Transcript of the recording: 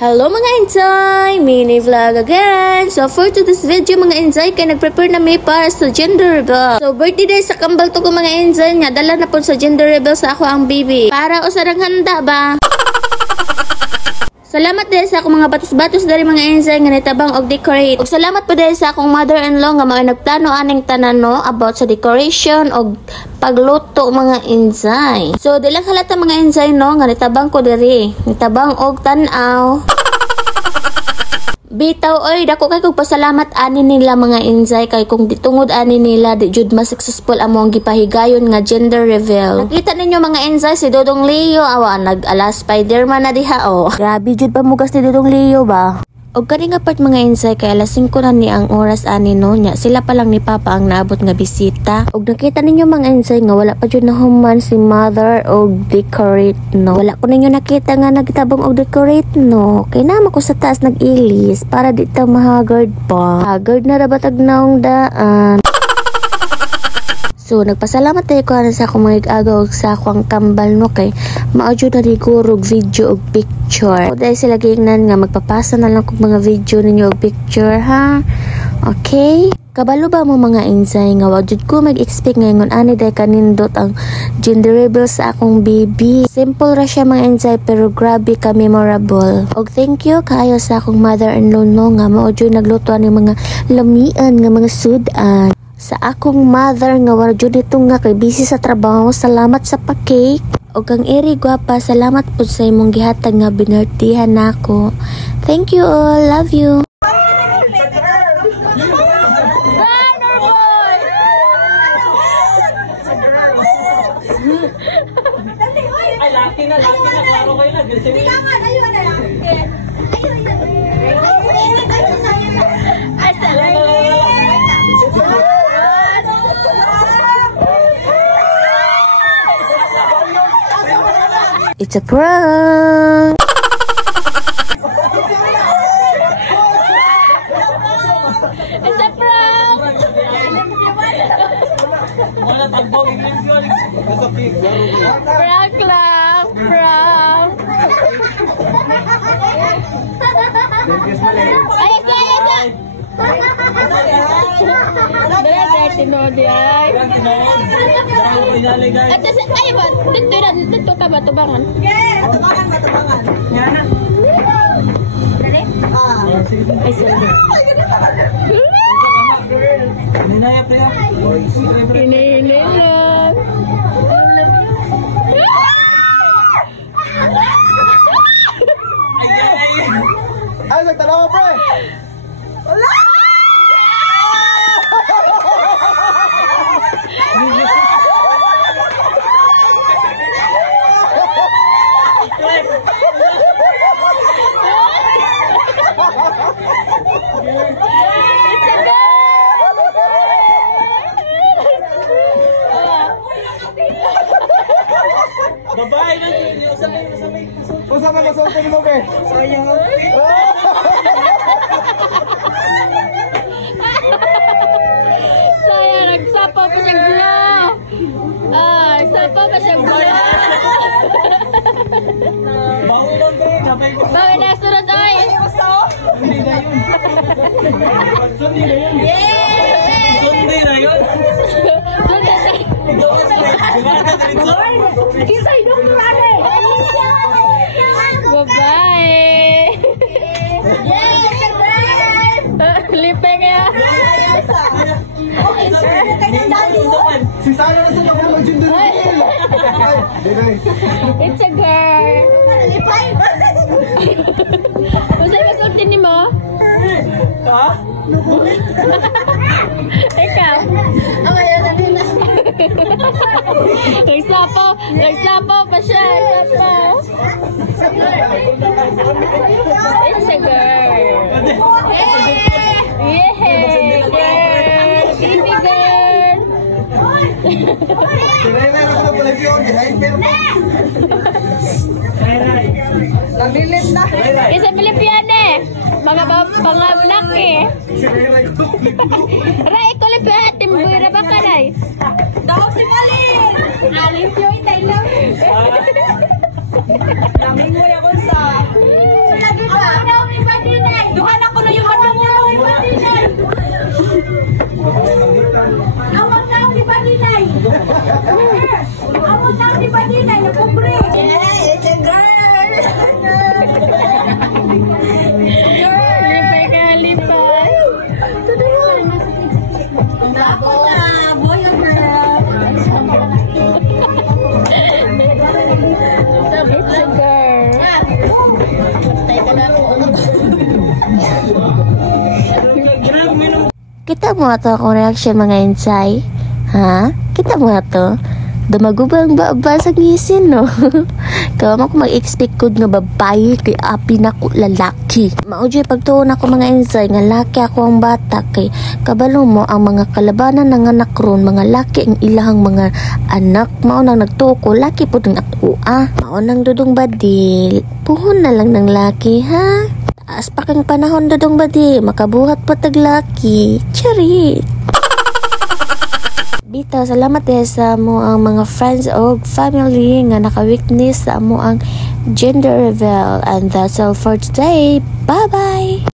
Hello mga Inzay! Mini vlog again! So for today's video mga Inzay, kaya nag-prepare na may para sa gender reveal. So birthday day sa kambal to ko mga Inzay nga, dala na po sa gender reveal sa ako ang baby. Para usarang handa ba? Salamat dahil sa akong mga batos-batos dari mga Inzay nga nitabang og decorate. Ug salamat po dahil sa akong mother-in-law nga mao nagtano aning tanano about sa decoration og pagluto mga Inzay. So dili halata mga Inzay no nga nitabang ko diri. Nitabang og tan-aw. Bitaw oy, dako kay kog pasalamat ani nila mga Inzay kay kung ditungod ani nila di jud mas successful among gipahigayon nga gender reveal. Nakita ninyo mga Inzay si Dodong Leo awa nag-ala Spider-Man na diha oh. Grabe jud pamugas ni Dodong Leo ba. Og kani nga part mga Inzay kay alas 5 na ni ang oras ani no nya sila pa lang ni Papa ang naabot nga bisita. Og nakita ninyo mga Inzay nga wala pa jud nahuman si mother og decorate no. Wala ko ninyo nakita nga nagtabong og decorate no. Kay nama ko sa taas nag-ilis para di ta mahagard pa. Hagard na ra batag naong daan. So, nagpasalamat tayo ko sa akong mga agaw sa akong kambal no kay maadyo na rigurog video og picture. O dahil sila giingnan nga magpapasa na lang kong mga video ninyo og picture ha. Okay? Kabalo ba mo mga Inzay nga wajud ko mag-expect ngayon ani dahil kanindot ang gender reveal sa akong baby. Simple ra siya mga Inzay pero grabe ka memorable. Og thank you kaayo sa akong mother-in-law no nga maadyo nagluto ng mga lamian nga mga sudan. Sa akong mother nga wala jud dito nga kay busy sa trabaho, salamat sa pa-cake. O kang eri gwapa, salamat po sa imong gihatag nga binartihan nako. Thank you all, love you. Ay, laki na, klaro kayo na. Hindi naman, ayun na lang. It's a prank! It's a prank! Prank lang! Prank! Ay, isa! Dala tinod ay. At sa ay ba dito ka ba tubangan? Yeah, tubangan. Yana. Dali? Ay sorry. Ninaya pa yan. Kinilin lang. Ay, nagtanaw pa eh. Wala! Babae man yun, sabay. Masa na masulto ni mo, be? Sayang. Sayang, nagsapaw pa siyang bula. Nagsapaw pa siyang bula. Bahulan ko yun, sabay ko. Bakit nasunod ay? Sundi na yun. Sundi na yun. Sundi na yun. Kisay dong marami. Bye-bye. Lipeng ya. Si Sarah na sa mag-gender. It's a girl. Masay masultin ni mo? Ha? Ikaw. Nagsapaw pa siya. It's a girl. Yeah, girl. Baby girl. Naglilit na. Isa Pilipian eh. Mga pangablak eh. Ray, Pilipian. Timboy na ba ka ray? Daw si Alin. Alin yun, tayo. Daming mo ako sa... Lagi ba? Kita mo ato akong reaction mga insay? Ha? Kita mo ato? Dumagubang ba sa ngisin, no? Kaya mo ko mag-expect ko nga babae kay api na ko lalaki. Maudyo pagtuon ako mga insay nga laki ako ang bata kay kabalo mo ang mga kalabanan ng anak ron, mga laki ang ilahang mga anak. Maunang nagtuko, laki po ng ako Maunang dudong badil, puhon na lang ng laki, ha? Taas pa kang panahon dudong badil, makabuhat pa taglaki. Charit! Bita, salamat sa mo ang mga friends o family nga naka-witness sa mo ang gender reveal. And that's all for today. Bye-bye!